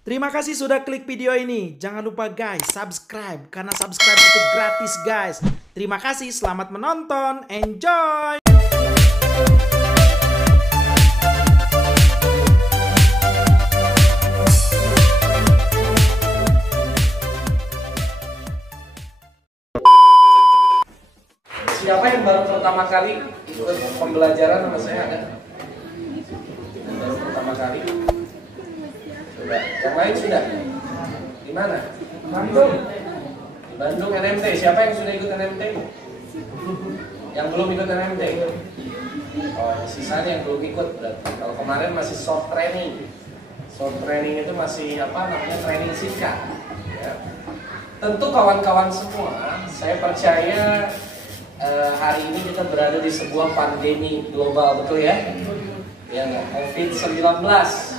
Terima kasih sudah klik video ini. Jangan lupa guys, subscribe. Karena subscribe itu gratis guys. Terima kasih, selamat menonton. Enjoy! Siapa yang baru pertama kali ikut pembelajaran sama saya ada? Yang baru pertama kali? Sudah. Yang lain sudah? Di mana? Bandung. Di Bandung NMT. Siapa yang sudah ikut NMT? Yang belum ikut NMT? Oh, sisanya yang belum ikut berarti. Kalau kemarin masih soft training. Soft training itu masih apa namanya, training singkat. Ya. Tentu kawan-kawan semua, saya percaya hari ini kita berada di sebuah pandemi global, betul ya? Ya, COVID-19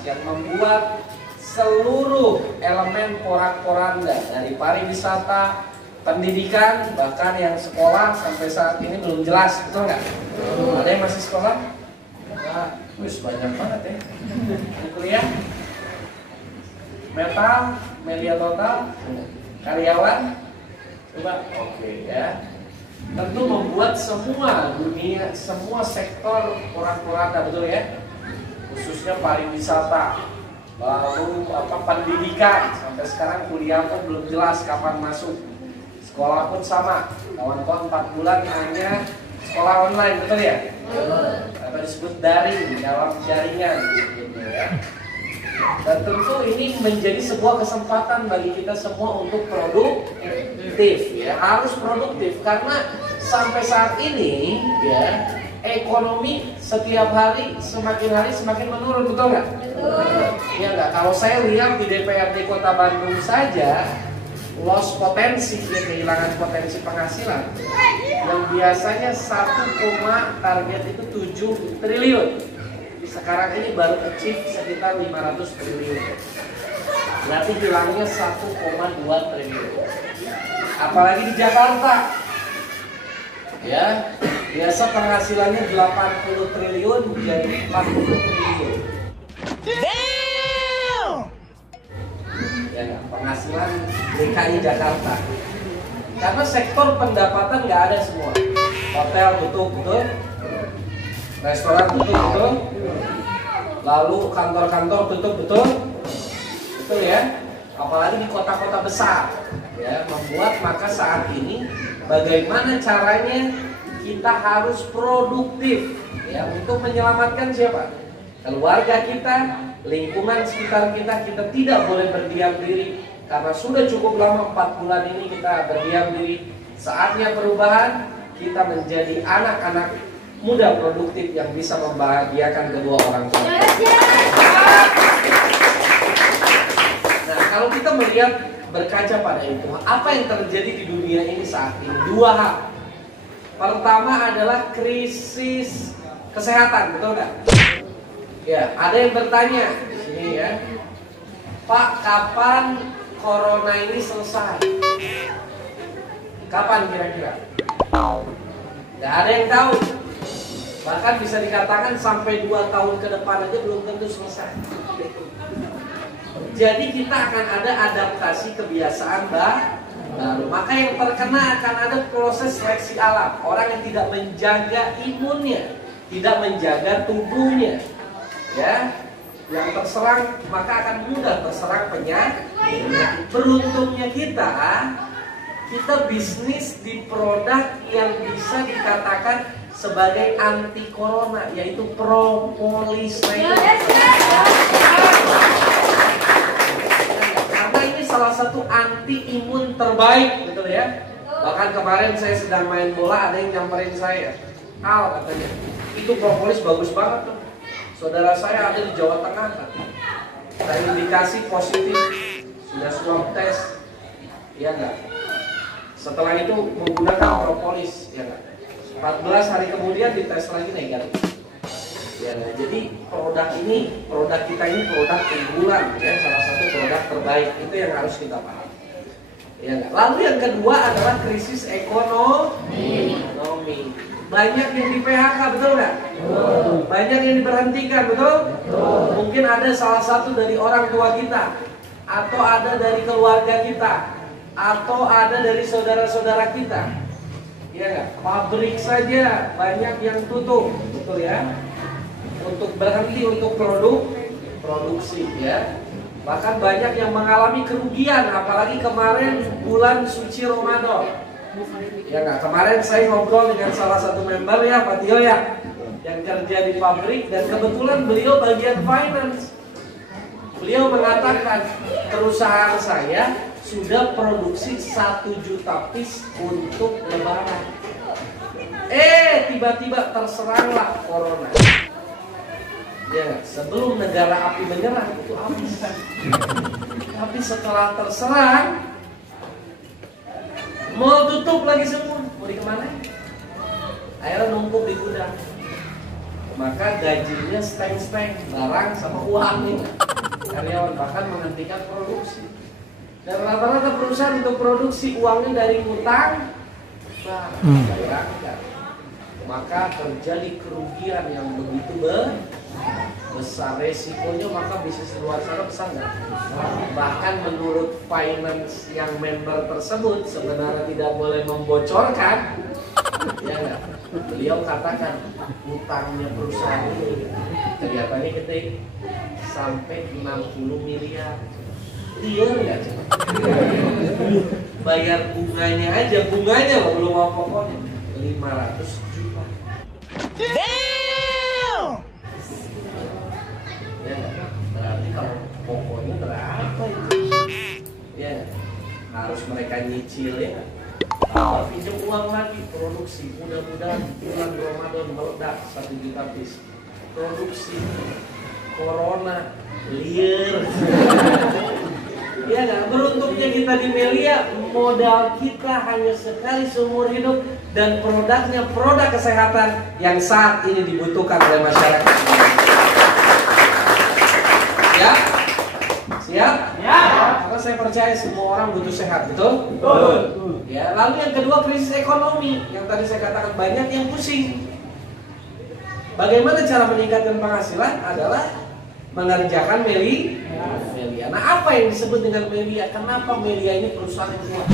yang membuat seluruh elemen porak-poranda dari pariwisata, pendidikan, bahkan yang sekolah sampai saat ini belum jelas, betul nggak? Ada yang masih sekolah? Nah, banyak banget ya. Kuliah? Metal, media total, karyawan? Coba, oke ya. Tentu membuat semua dunia, semua sektor porak-poranda, betul ya? Khususnya pariwisata, lalu pendidikan, sampai sekarang kuliah pun belum jelas kapan masuk. Sekolah pun sama, kawan-kawan 4 bulan hanya sekolah online, betul ya? Atau disebut daring dalam jaringan disebutnya ya. Dan tentu ini menjadi sebuah kesempatan bagi kita semua untuk produktif ya, harus produktif karena sampai saat ini ya ekonomi setiap hari semakin menurun, betul nggak? Iya nggak? Kalau saya lihat di DPRD Kota Bandung saja, loss potensi ya, kehilangan potensi penghasilan yang biasanya 1, target itu 7 triliun. Sekarang ini baru achieve sekitar 500 triliun. Berarti hilangnya 1,2 triliun. Apalagi di Jakarta. Ya, biasa penghasilannya 80 triliun jadi 40 triliun. Ya, penghasilan DKI Jakarta. Karena sektor pendapatan nggak ada semua. Hotel tutup, betul? Restoran tutup, betul? Lalu kantor-kantor tutup, betul? Betul ya? Apalagi di kota-kota besar ya, membuat maka saat ini bagaimana caranya kita harus produktif ya, untuk menyelamatkan siapa? Keluarga kita, lingkungan sekitar kita. Kita tidak boleh berdiam diri karena sudah cukup lama 4 bulan ini kita berdiam diri. Saatnya perubahan, kita menjadi anak-anak muda produktif yang bisa membahagiakan kedua orang tua. Nah, kalau kita melihat, berkaca pada itu, apa yang terjadi di dunia ini saat ini? 2 hal. Pertama adalah krisis kesehatan, betul nggak? Ya, ada yang bertanya di sini ya, Pak, kapan corona ini selesai? Kapan kira-kira? Nggak ada yang tahu. Bahkan bisa dikatakan sampai 2 tahun ke depan aja belum tentu selesai. Jadi kita akan ada adaptasi kebiasaan baru. Maka yang terkena akan ada proses seleksi alam. Orang yang tidak menjaga imunnya, tidak menjaga tubuhnya, ya, yang terserang maka akan mudah terserang penyakit. Beruntungnya kita bisnis di produk yang bisa dikatakan sebagai anti corona, yaitu propolis. Karena ini salah satu anti imun terbaik, betul ya? Bahkan kemarin saya sedang main bola, ada yang nyamperin saya, Al, katanya, itu propolis bagus banget tuh. Saudara saya ada di Jawa Tengah kan, terindikasi positif, sudah swab test, ya enggak? Setelah itu menggunakan propolis, ya enggak? 14 hari kemudian dites lagi negatif. Ya, jadi produk kita ini produk unggulan ya, salah satu produk terbaik. Itu yang harus kita paham. Ya, lalu yang kedua adalah krisis ekonomi. Banyak yang di PHK, betul nggak? Banyak yang diberhentikan, betul? Mungkin ada salah satu dari orang tua kita atau ada dari keluarga kita, atau ada dari saudara-saudara kita. Ya nggak? Pabrik saja banyak yang tutup, betul ya? Untuk berhenti untuk produksi ya. Bahkan banyak yang mengalami kerugian, apalagi kemarin bulan suci Ramadan. Ya nggak? Kemarin saya ngobrol dengan salah satu member ya, Pak Tio ya, yang kerja di pabrik, dan kebetulan beliau bagian finance. Beliau mengatakan perusahaan saya sudah produksi 1 juta piece untuk lebaran. Tiba-tiba terseranglah corona. Ya, sebelum negara api menyerah itu habis. Tapi setelah terserang, mau tutup lagi semua. Mau di kemana? Akhirnya numpuk di gudang. Maka gajinya steng-steng, barang sama uang nih. Karyawan bahkan menghentikan produksi. Dan rata-rata perusahaan untuk produksi uangnya dari utang, bayangkan. Maka terjadi kerugian yang begitu besar, resikonya, maka bisnis luar sana besar nggak? Bahkan menurut finance yang member tersebut sebenarnya tidak boleh membocorkan, ya nggak? Beliau katakan utangnya perusahaan ini kelihatannya gede sampai 60 miliar. Iya nggak? Bayar bunganya aja, bunganya loh, belum mau pokoknya 500 juta. Damn! Ya, berarti kalau pokoknya berapa itu? Ya, harus mereka nyicil ya. Pinjam uang lagi, produksi. Mudah-mudahan bulan Ramadan meledak 1 juta piece. Produksi, corona, liar. Ya nggak? Beruntungnya kita di Melia, modal kita hanya sekali seumur hidup, dan produknya produk kesehatan yang saat ini dibutuhkan oleh masyarakat. Ya? Siap? Ya. Karena saya percaya semua orang butuh sehat, betul? Betul. Ya, lalu yang kedua, krisis ekonomi. Yang tadi saya katakan banyak yang pusing. Bagaimana cara meningkatkan penghasilan adalah mengerjakan Melia. Nah, apa yang disebut dengan Melia? Kenapa Melia ini perusahaan yang kuat?